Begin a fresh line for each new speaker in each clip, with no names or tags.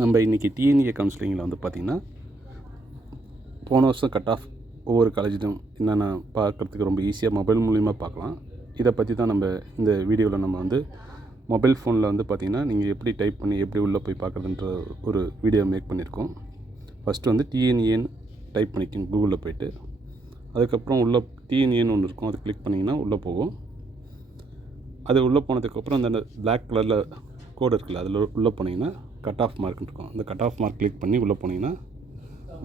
நம்ம இன்றைக்கி டிஎன்ஏ கவுன்சிலிங்கில் வந்து பார்த்திங்கன்னா போன வருஷம் கட் ஆஃப் ஒவ்வொரு காலேஜிலும் என்னென்ன பார்க்குறதுக்கு ரொம்ப ஈஸியாக மொபைல் மூலிமா பார்க்கலாம். இதை பற்றி தான் நம்ம இந்த வீடியோவில் நம்ம வந்து மொபைல் ஃபோனில் வந்து பார்த்திங்கன்னா நீங்கள் எப்படி டைப் பண்ணி எப்படி உள்ளே போய் பார்க்குறதுன்ற ஒரு வீடியோ மேக் பண்ணியிருக்கோம் ஃபஸ்ட்டு வந்து டிஎன்ஏன்னு டைப் பண்ணிக்கோங்க கூகுளில் போயிட்டு. அதுக்கப்புறம் உள்ள டிஎன்ஏன்னு ஒன்று இருக்கும் அது கிளிக் பண்ணிங்கன்னா உள்ளே போகும். அது உள்ளே போனதுக்கப்புறம் அந்த பிளாக் கலரில் கோடு இருக்குல்ல அதில் உள்ளே போனீங்கன்னா கட் ஆஃப் மார்க்னு இருக்கும் அந்த கட் ஆஃப் மார்க் கிளிக் பண்ணி உள்ளே போனீங்கன்னா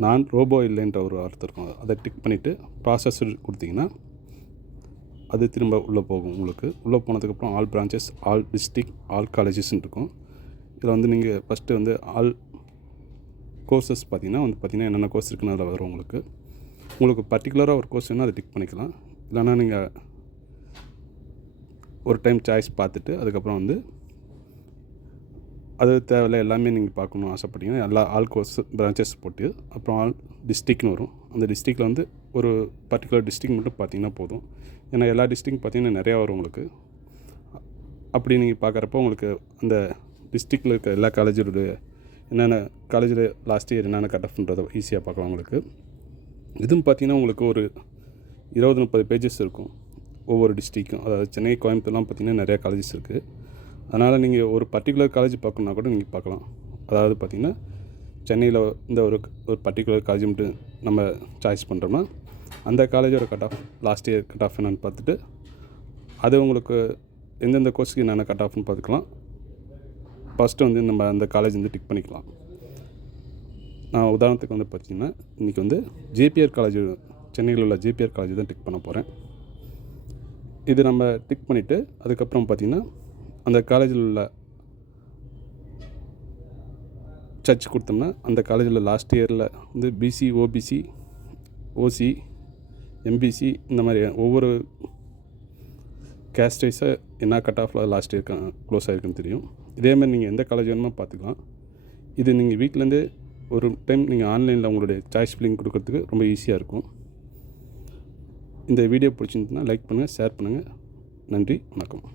நான் ரோபோ இல்லைன்ற ஒரு வார்த்தை இருக்கும். அதை டிக் பண்ணிவிட்டு ப்ராசஸ் கொடுத்தீங்கன்னா அது திரும்ப உள்ளே போகும் உங்களுக்கு. உள்ளே போனதுக்கப்புறம் all branches all district all காலேஜஸ்ன்னு இருக்கும் இதில் வந்து நீங்கள் ஃபஸ்ட்டு வந்து ஆல் கோர்சஸ் பார்த்தீங்கன்னா வந்து பார்த்திங்கன்னா என்னென்ன கோர்ஸ் இருக்குன்னு அதில் வரும் உங்களுக்கு. உங்களுக்கு பர்டிகுலராக ஒரு கோர்ஸ் வேணால் அதை டிக் பண்ணிக்கலாம். இல்லைன்னா நீங்கள் ஒரு டைம் சாய்ஸ் பார்த்துட்டு அதுக்கப்புறம் வந்து அது தேவையில்ல எல்லாமே நீங்கள் பார்க்கணும் ஆசைப்பட்டீங்கன்னா எல்லா ஆல் கோர்ஸ் பிரான்ச்சஸ் போட்டு அப்புறம் ஆல் டிஸ்ட்ரிக்னு வரும். அந்த டிஸ்ட்ரிக்டில் வந்து ஒரு பர்டிகுலர் டிஸ்ட்ரிக் மட்டும் பார்த்தீங்கன்னா போதும். ஏன்னா எல்லா டிஸ்ட்ரிக் பார்த்தீங்கன்னா நிறையா வரும் உங்களுக்கு. அப்படி நீங்கள் பார்க்குறப்போ உங்களுக்கு அந்த டிஸ்ட்ரிக்டில் இருக்க எல்லா காலேஜோடைய என்னென்ன காலேஜில் லாஸ்ட் இயர் என்னென்ன கட் ஆஃப்ன்றதை ஈஸியாக பார்க்கலாம் உங்களுக்கு. இதுவும் பார்த்தீங்கன்னா உங்களுக்கு ஒரு இருபது முப்பது பேஜஸ் இருக்கும். ஒவ்வொரு டிஸ்ட்ரிக்கும் அதாவது சென்னை கோயம்புத்தூர்லாம் பார்த்திங்கன்னா நிறையா காலேஜஸ் இருக்குது அதனால் நீங்கள் ஒரு பர்டிகுலர் காலேஜ் பார்க்கணுன்னா கூட நீங்கள் பார்க்கலாம். அதாவது பார்த்திங்கன்னா சென்னையில் இந்த ஒரு ஒரு பர்டிகுலர் காலேஜ் மட்டும் நம்ம சாய்ஸ் பண்ணுறோம்னா அந்த காலேஜோட cut off last year cut off என்னென்னு பார்த்துட்டு அது உங்களுக்கு எந்தெந்த கோர்ஸுக்கு என்னென்ன கட் ஆஃப்னு பார்த்துக்கலாம். ஃபஸ்ட்டு வந்து நம்ம அந்த காலேஜ் வந்து டிக் பண்ணிக்கலாம். நான் உதாரணத்துக்கு வந்து பார்த்தீங்கன்னா இன்றைக்கி வந்து ஜேபிஆர் காலேஜ் சென்னையில் உள்ள ஜேபிஆர் காலேஜ் தான் டிக் பண்ண போகிறேன் இது நம்ம டிக் பண்ணிவிட்டு அதுக்கப்புறம் பார்த்திங்கன்னா அந்த காலேஜில் உள்ள சர்ச் கொடுத்தோம்னா அந்த காலேஜில் லாஸ்ட் இயரில் வந்து பிசி ஓபிசி ஓசி எம்பிசி இந்த மாதிரி ஒவ்வொரு கேஸ்ட் வைஸாக என்ன கட் ஆஃபில் லாஸ்ட் இயர் க்ளோஸ் ஆகிருக்குன்னு தெரியும். இதேமாதிரி நீங்கள் எந்த காலேஜ் வேணுமோ பார்த்துக்கலாம். இது நீங்கள் வீட்டிலேருந்தே ஒரு டைம் நீங்கள் ஆன்லைனில் உங்களுடைய சாய்ஸ் ஃபில்லிங் கொடுக்கறதுக்கு ரொம்ப ஈஸியாக இருக்கும். இந்த வீடியோ பிடிச்சிருந்துச்சுன்னா லைக் பண்ணுங்கள் ஷேர் பண்ணுங்கள் நன்றி வணக்கம்.